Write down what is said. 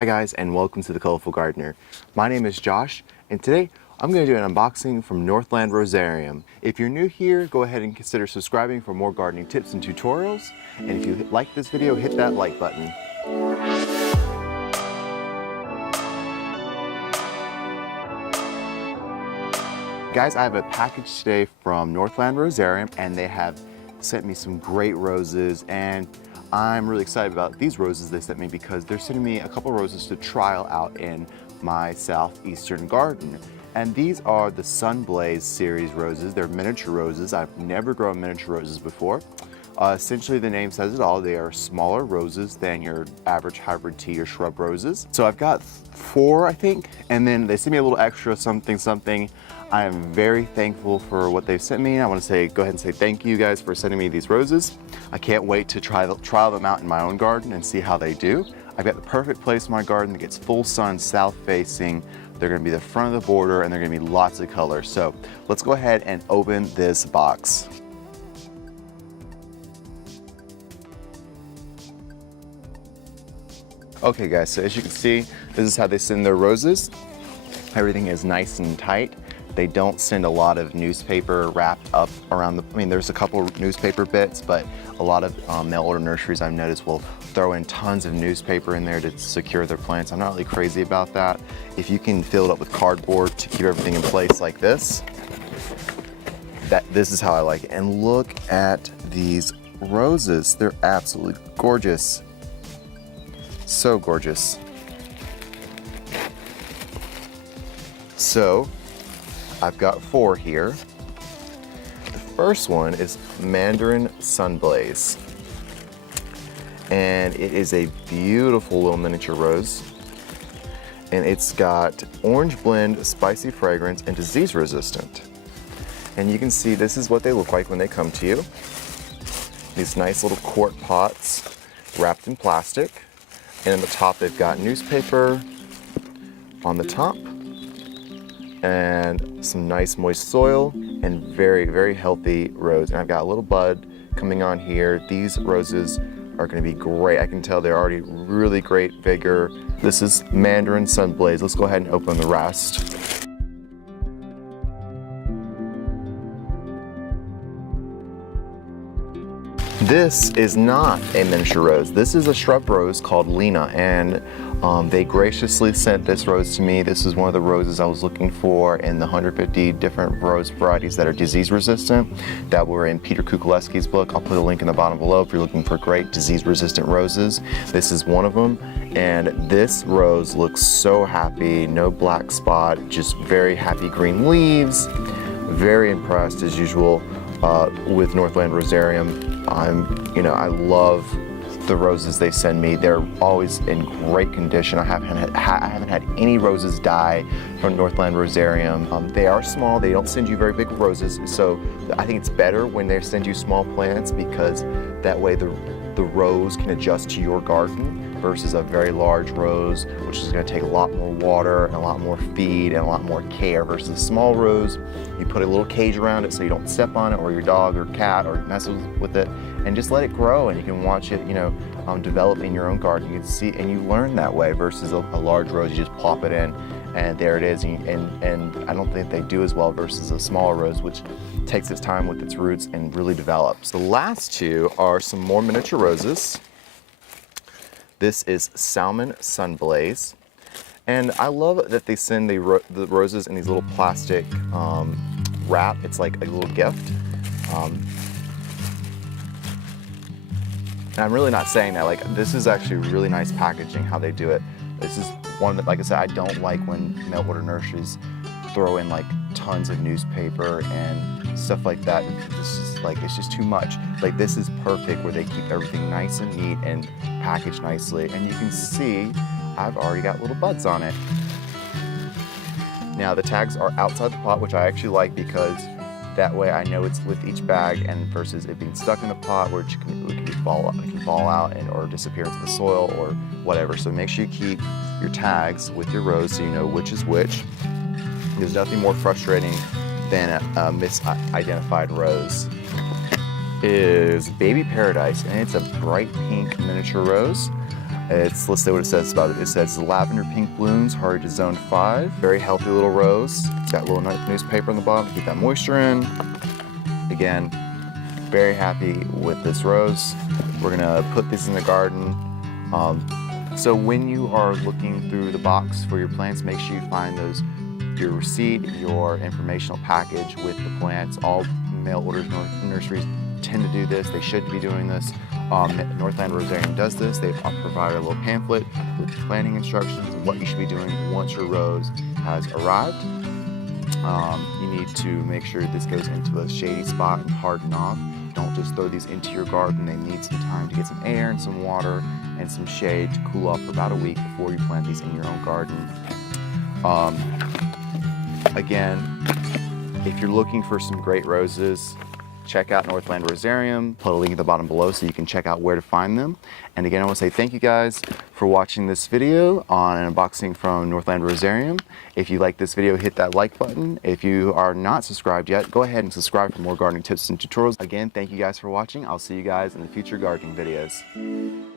Hi guys, and welcome to The Colorful Gardener. My name is Josh, and today I'm going to do an unboxing from Northland Rosarium. If you're new here, go ahead and consider subscribing for more gardening tips and tutorials. And if you like this video, hit that like button. Guys, I have a package today from Northland Rosarium, and they have sent me some great roses, and I'm really excited about these roses they sent me because they're sending me a couple roses to trial out in my southeastern garden. And these are the Sunblaze series roses. They're miniature roses. I've never grown miniature roses before. Essentially, the name says it all. They are smaller roses than your average hybrid tea or shrub roses. So I've got 4, I think, and then they sent me a little extra something. I am very thankful for what they've sent me. I want to go ahead and say thank you guys for sending me these roses. I can't wait to trial them out in my own garden and see how they do. I've got the perfect place in my garden that gets full sun, south facing. They're going to be the front of the border, and they're going to be lots of color. So let's go ahead and open this box. Okay guys, so as you can see, this is how they send their roses. Everything is nice and tight. They don't send a lot of newspaper wrapped up around there's a couple newspaper bits, but a lot of mail order nurseries I've noticed will throw in tons of newspaper in there to secure their plants. I'm not really crazy about that. If you can fill it up with cardboard to keep everything in place like this, this is how I like it. And look at these roses. They're absolutely gorgeous. So gorgeous. So I've got 4 here. The first one is Mandarin Sunblaze. And it is a beautiful little miniature rose. And it's got orange blend, spicy fragrance, and disease resistant. And you can see this is what they look like when they come to you. These nice little quart pots wrapped in plastic. And on the top they've got newspaper on the top and some nice moist soil and very, very healthy rose. And I've got a little bud coming on here. These roses are going to be great. I can tell they're already really great vigor. This is Mandarin Sunblaze. Let's go ahead and open the rest. This is not a miniature rose. This is a shrub rose called Lena, and they graciously sent this rose to me. This is one of the roses I was looking for in the 150 different rose varieties that are disease resistant that were in Peter Kukielski's book. I'll put a link in the bottom below if you're looking for great disease resistant roses. This is one of them, and this rose looks so happy. No black spot, just very happy green leaves. Very impressed as usual with Northland Rosarium. I love the roses they send me. They're always in great condition. I haven't had any roses die from Northland Rosarium. They are small. They don't send you very big roses, so I think it's better when they send you small plants because that way the rose can adjust to your garden versus a very large rose, which is going to take a lot more water and a lot more feed and a lot more care versus a small rose. You put a little cage around it so you don't step on it or your dog or cat or mess with it, and just let it grow, and you can watch it, develop in your own garden. You can see, and you learn that way versus a large rose. You just plop it in, and there it is. And I don't think they do as well versus a smaller rose, which takes its time with its roots and really develops. The last 2 are some more miniature roses. This is Salmon Sunblaze, and I love that they send the roses in these little plastic wrap. It's like a little gift. And I'm really not saying that, this is actually really nice packaging, how they do it. This is one that, like I said, I don't like when mail order nurseries throw in tons of newspaper and stuff like that. This is it's just too much. This is perfect where they keep everything nice and neat and packaged nicely. And you can see I've already got little buds on it. Now the tags are outside the pot, which I actually like because that way I know it's with each bag, and versus it being stuck in the pot where it can fall out or disappear into the soil or whatever. So make sure you keep your tags with your rows so you know which is which. There's nothing more frustrating than a misidentified rose. Is Baby Paradise, and it's a bright pink miniature rose. Let's see what it says about it. It says lavender pink blooms, hardy to zone 5. Very healthy little rose. It's got a little newspaper on the bottom to keep that moisture in. Again, very happy with this rose. We're gonna put this in the garden. So when you are looking through the box for your plants, make sure you find your receipt, your informational package with the plants. All mail orders nurseries tend to do this. They should be doing this. Northland Rosarium does this. They provide a little pamphlet with planting instructions and what you should be doing once your rose has arrived. You need to make sure this goes into a shady spot and harden off. Don't just throw these into your garden. They need some time to get some air and some water and some shade to cool off for about a week before you plant these in your own garden. Again, if you're looking for some great roses, check out Northland Rosarium. Put a link at the bottom below so you can check out where to find them. And again, I want to say thank you guys for watching this video on an unboxing from Northland Rosarium. If you like this video, hit that like button. If you are not subscribed yet, go ahead and subscribe for more gardening tips and tutorials. Again, thank you guys for watching. I'll see you guys in the future gardening videos.